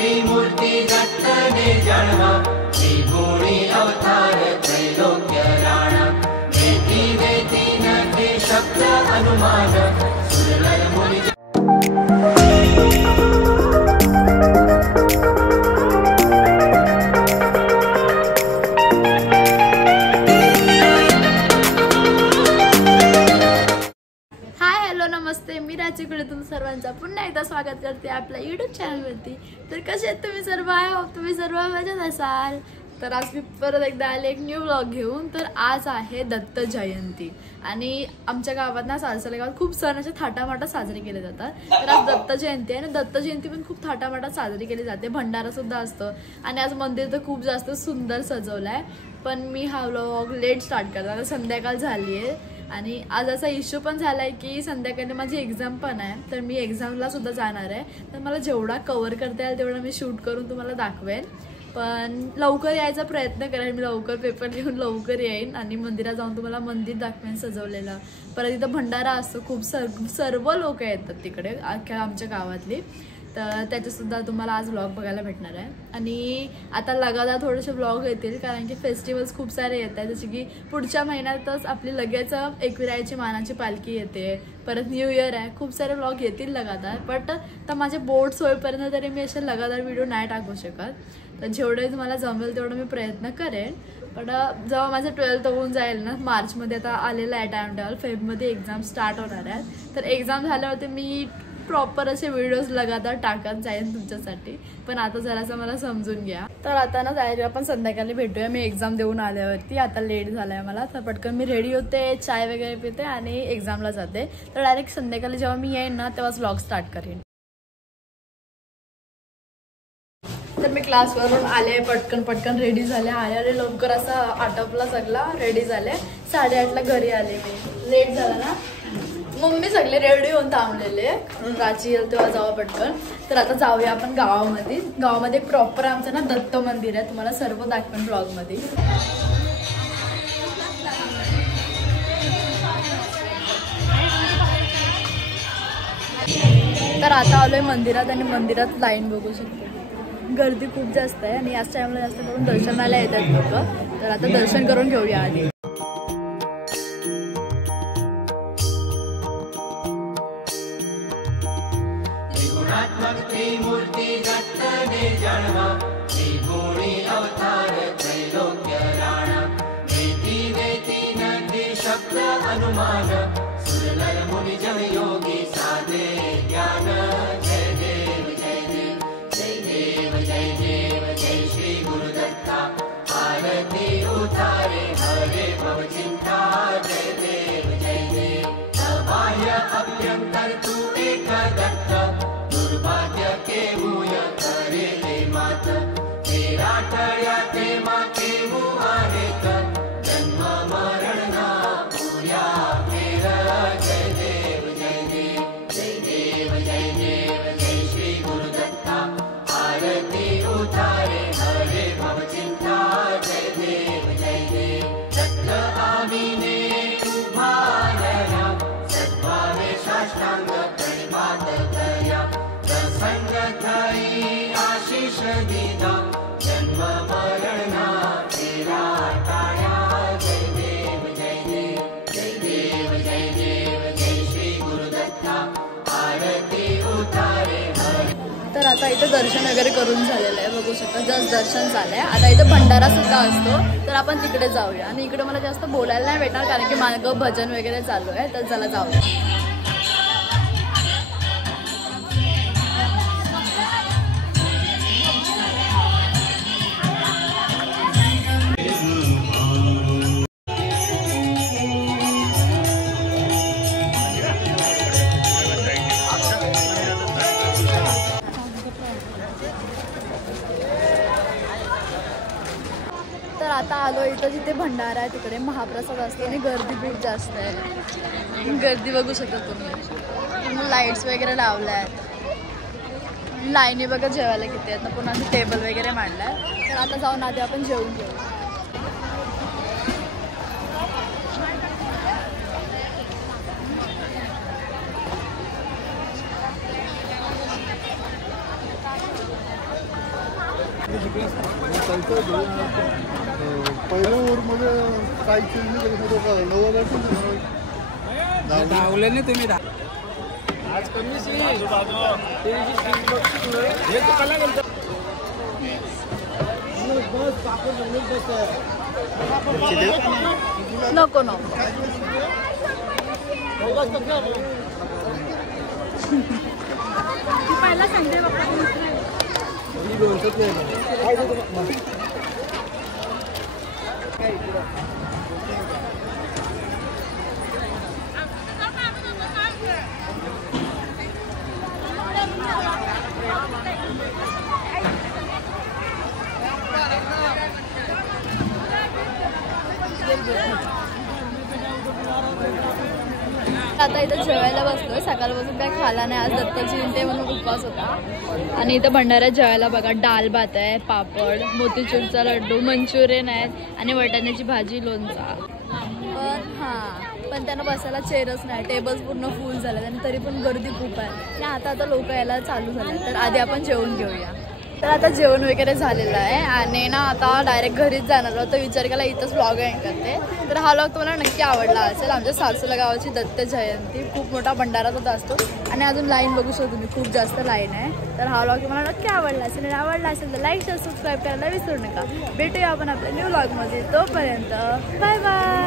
त्रिमूर्ति दत्तने जन्म त्रिगुणी अवतार त्रैलोक्य राणा वेती वेती नदी शब्द अनुमान सुरनर मुनि। नमस्ते, मी राचीकडे तुम सर्वांचा पुन्हा एकदा स्वागत करते आपल्या यूट्यूब चॅनलवरती। तर कसे आहेत तुम्ही सर्व? तुम्ही सर्व मजेत असाल। तर आज मी परत एकदा आले एक न्यू व्लॉग घेऊन। तर आज आहे दत्त जयंती आणि आमच्या गावात ना सारसले गावात खूप सण असे थाटामाटात साजरे केले जातात। तर आज दत्त जयंती आहे आणि दत्त जयंती पण खूप थाटामाटात साजरी केली जाते, भंडारा सुद्धा असतो आणि आज मंदिर तर खूप जास्त सुंदर सजवलंय। पण मी हा व्लॉग लेट स्टार्ट करते, आता संध्याकाळ झाली आहे आणि आज असा इश्यू पण झालाय की संध्याकाळी माझी एक्झाम पण आहे, तर मी एक्झामला सुद्धा जाणार आहे। तर मला जेवढा कव्हर करता येईल तेवढा मी शूट करून तुम्हाला दाखवेन, पण लवकर यायचा प्रयत्न करेन। मी लवकर पेपर लिहून लवकर येईन आणि मंदिरात जाऊन तुम्हाला मंदिर दाखवेन सजवलेलं। परत इथं भंडारा असतो, खूप सर्व लोक येतात तिकडे अख्ख्या आमच्या गावातली, तर त्याच्यासुद्धा तुम्हाला आज व्लॉग बघायला भेटणार आहे। आणि आता लगातार थोडेसे व्लॉग येतील कारण की फेस्टिवल्स खूप सारे येत आहेत, जसे की पुढच्या महिन्यातच आपली लगेच एकविरायची मानाची पालखी येते, परत न्यू इयर आहे, खूप सारे व्लॉग येतील लगातार। बट तर माझे बोर्ड्स होईपर्यंत तरी मी असे लगातार व्हिडिओ नाही टाकू शकत, तर जेवढे तुम्हाला जमेल तेवढं मी प्रयत्न करेन। पण जेव्हा माझं 12th होऊन जाईल ना, मार्चमध्ये आता आलेलं आहे टाइम टेबल, फेबमध्ये एक्झाम स्टार्ट होणार आहे, तर एक्झाम झाल्यावरती मी प्रॉपर असे व्हिडिओज लगातार टाकत जाईन तुमच्यासाठी। पण आता जरासं मला समजून घ्या। तर आता ना जायला आपण संध्याकाळी भेटूया, मी एक्झाम देऊन आल्यावरती। आता लेट झालाय मला, तर पटकन मी रेडी होते, चाय वगैरे पिते आणि एक्झामला जाते। तर डायरेक्ट संध्याकाळी जेव्हा मी येईन ना तेव्हाच व्लॉग स्टार्ट करेन। तर मी क्लासवरून आले, पटकन रेडी झाले, आले लवकर असा आटपला सगळा, रेडी झाले, 8:30ला घरी आले मी। लेट झाला ना, मम्मी सगळे रेडी होऊन थांबलेले, राची येईल तेव्हा जावं पटकन। तर आता जाऊया आपण गावामध्ये प्रॉपर आमचं ना दत्त मंदिर आहे, तुम्हाला सर्व दाखवेन ब्लॉगमध्ये। तर आता आलोय मंदिरात आणि मंदिरात लाईन बघू शकतो, गर्दी खूप जास्त आहे आणि याच टाइमला जास्त करून दर्शनाला येतात लोक। तर आता दर्शन करून घेऊया आधी। त्रिमूर्ति दत्तने जन्म त्रिगुणी अवतार त्रैलोक्य राणा वेती वेती नदी शब्द अनुमान सुरनर मुनि जन योगी साधे ज्ञान। जय देव जय देव जय देव जय देव जय श्री गुरुदत्ता आरती उतारे हरे भव चिंता। जय देव जय देव बाह्य अभ्यंतर तू एक दत्त दुर्भाग्य के मुय करे ते मात तेरा टळ्या ते माके मुहारेक जन्म मरण ना पूया फेर। जय देव जय देव जय देव जय देव जय श्री गुरुदत्ता आरती उतारे हरे भव चिंता। जय देव जय देव दत्त आमीने उभारया सद्भावे साष्टांग प्रणिपात करया संगताई आशीष दीदा जन्म मरणा तेरा टाळ्या। जय देव जय देव जय देव जय देव जय श्री गुरुदत्ता आरती उतारे हरे। तर आता इथं दर्शन वगैरे करून झालेलं आहे, बघू शकता जस्ट दर्शन झालंय। आता इथं भंडारा सुद्धा असतो, तर आपण तिकडे जाऊया। आणि इकडे मला जास्त बोलायला नाही भेटणार कारण की मागं भजन वगैरे चालू आहे, तर चला जाऊया। तर आता आलो इथं जिथे भंडारा आहे तिकडे महाप्रसाद असतो आणि गर्दी खूप जास्त आहे, गर्दी बघू शकता तुम्ही। लाईट्स वगैरे लावल्या आहेत, लाईनी बघा जेवायला किती आहेत ना, पुन्हा टेबल वगैरे मांडलाय। तर आता जाऊन आधी आपण जेवून घेऊ। पहिल्या ओव्हरमध्ये काय चेंज धावले नाही तुम्ही नको नको पहिला सांगते आता इथं जेवायला बसलो. सकाळपासून काय खाला नाही. आज दत्त जयंती म्हणून उपवास होता. आणि इथं भंडाऱ्यात जेवायला बघा डाल भात आहे, पापड, मोतीचूरचा लड्डू, मंचुरियन आहेत आणि वाटाण्याची भाजी, लोणचा. पण त्यांना बसायला चेअरच नाही. टेबल्स पूर्ण फुल झाले आणि तरी पण गर्दी खूप आहे. आणि आता लोक यायला चालू झाले. तर आधी आपण जेवण घेऊया. तर आता जेवण वगैरे झालेलं आहे आणि ना आता डायरेक्ट घरीच जाणार आहोत. तर विचार केला इथंच व्लॉग एंड करते. तर हा व्लॉग तुम्हाला नक्की आवडला असेल. आमच्या सारसुला गावाची दत्त जयंती खूप मोठा भंडारा सुद्धा असतो आणि अजून लाईन बघू शकतो तुम्ही, खूप जास्त लाईन आहे. तर हा व्लॉग तुम्हाला नक्की आवडला असेल तर लाईक शेअर सबस्क्राईब करायला विसरू नका. भेटूया आपण आपल्या न्यू व्लॉगमध्ये. तोपर्यंत बाय बाय.